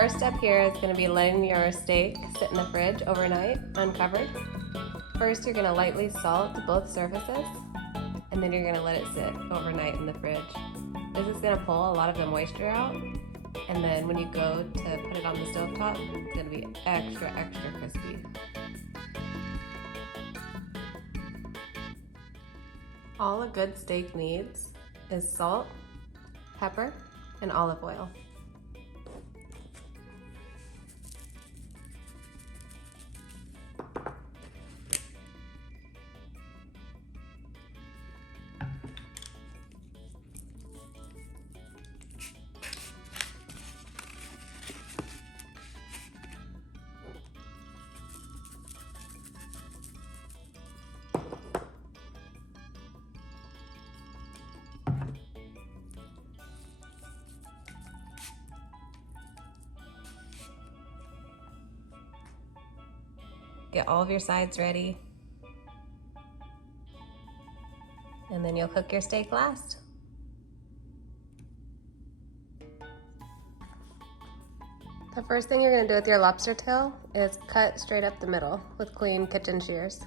first step here is going to be letting your steak sit in the fridge overnight, uncovered. First, you're going to lightly salt both surfaces, and then you're going to let it sit overnight in the fridge. This is going to pull a lot of the moisture out, and then when you go to put it on the stovetop, it's going to be extra crispy. All a good steak needs is salt, pepper, and olive oil. Get all of your sides ready, and then you'll cook your steak last. The first thing you're going to do with your lobster tail is cut straight up the middle with clean kitchen shears.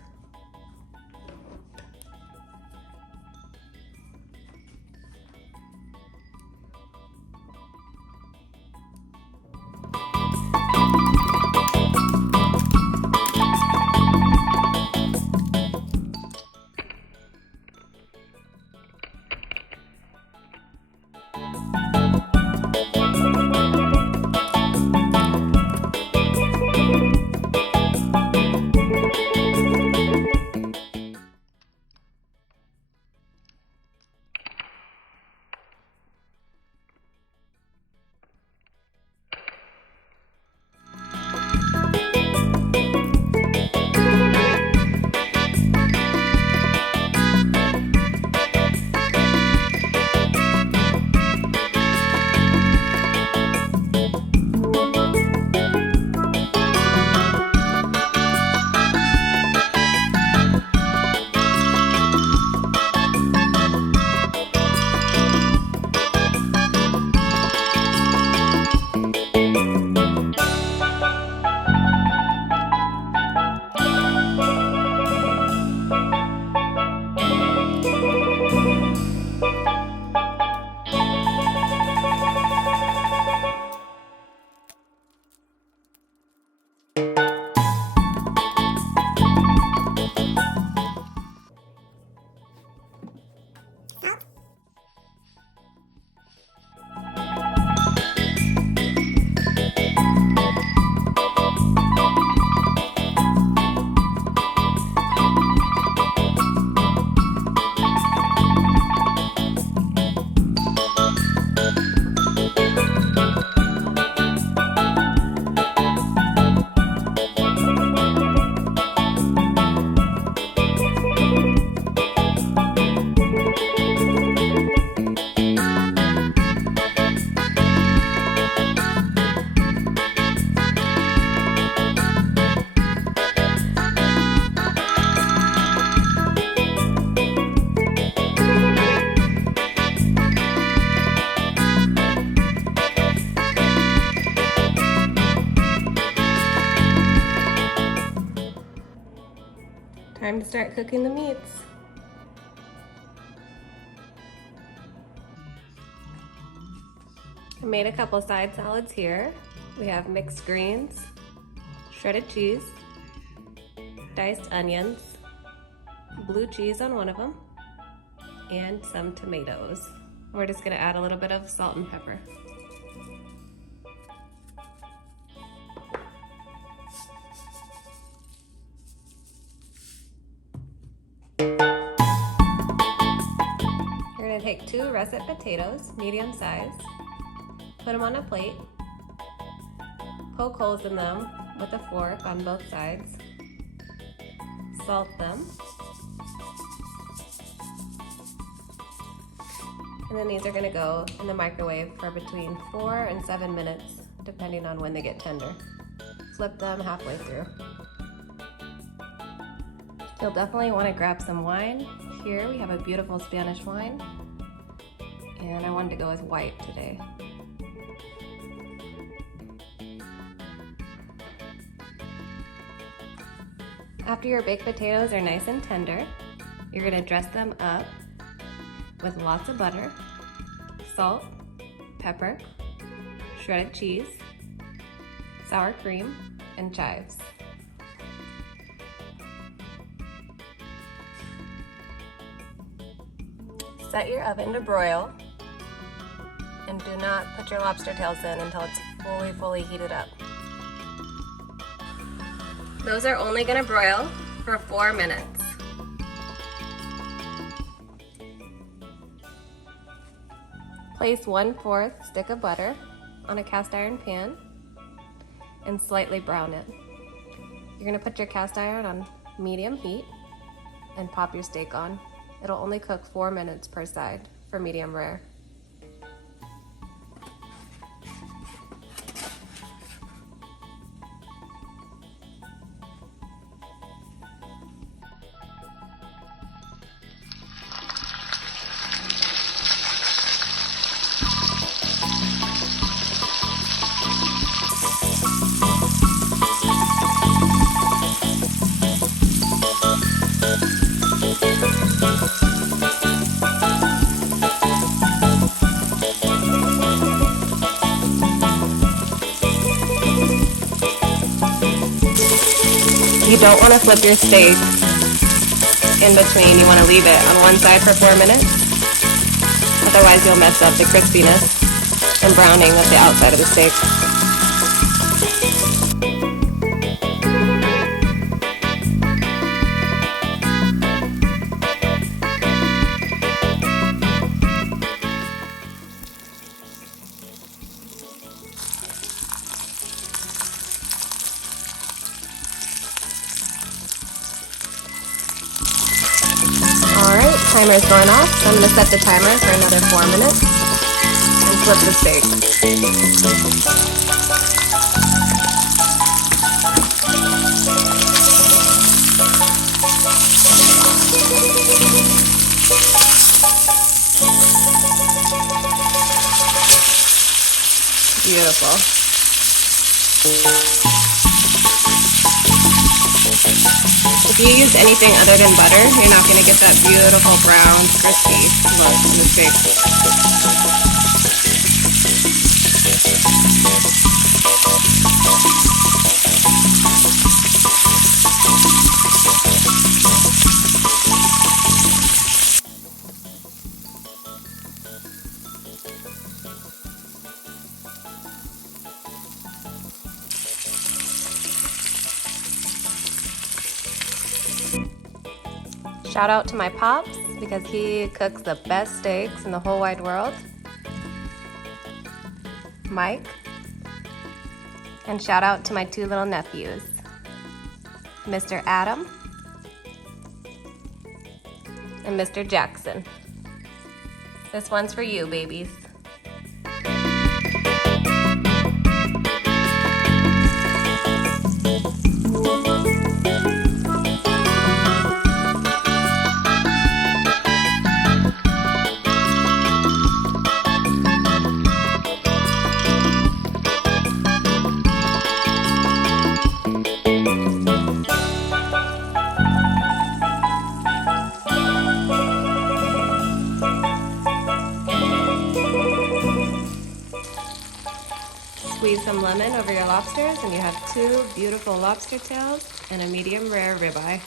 Time to start cooking the meats. I made a couple side salads here. We have mixed greens, shredded cheese, diced onions, blue cheese on one of them, and some tomatoes. We're just gonna add a little bit of salt and pepper. You're gonna take 2 russet potatoes, medium size, put them on a plate, poke holes in them with a fork on both sides, salt them, and then these are gonna go in the microwave for between 4 and 7 minutes, depending on when they get tender. Flip them halfway through. You'll definitely want to grab some wine. Here we have a beautiful Spanish wine, and I wanted to go with white today. After your baked potatoes are nice and tender, you're gonna dress them up with lots of butter, salt, pepper, shredded cheese, sour cream, and chives. Set your oven to broil, and do not put your lobster tails in until it's fully heated up. Those are only gonna broil for 4 minutes. Place 1/4 stick of butter on a cast iron pan and slightly brown it. You're gonna put your cast iron on medium heat and pop your steak on. It'll only cook 4 minutes per side for medium rare. You don't want to flip your steak in between. You want to leave it on one side for 4 minutes. Otherwise you'll mess up the crispiness and browning of the outside of the steak. Alright, timer's going off, so I'm going to set the timer for another 4 minutes and flip the steak. Beautiful. If you use anything other than butter, you're not going to get that beautiful brown, crispy look in the steak. Shout out to my pops because he cooks the best steaks in the whole wide world. Mike. And shout out to my 2 little nephews, Mr. Adam and Mr. Jackson. This one's for you, babies. Squeeze some lemon over your lobsters and you have 2 beautiful lobster tails and a medium rare ribeye.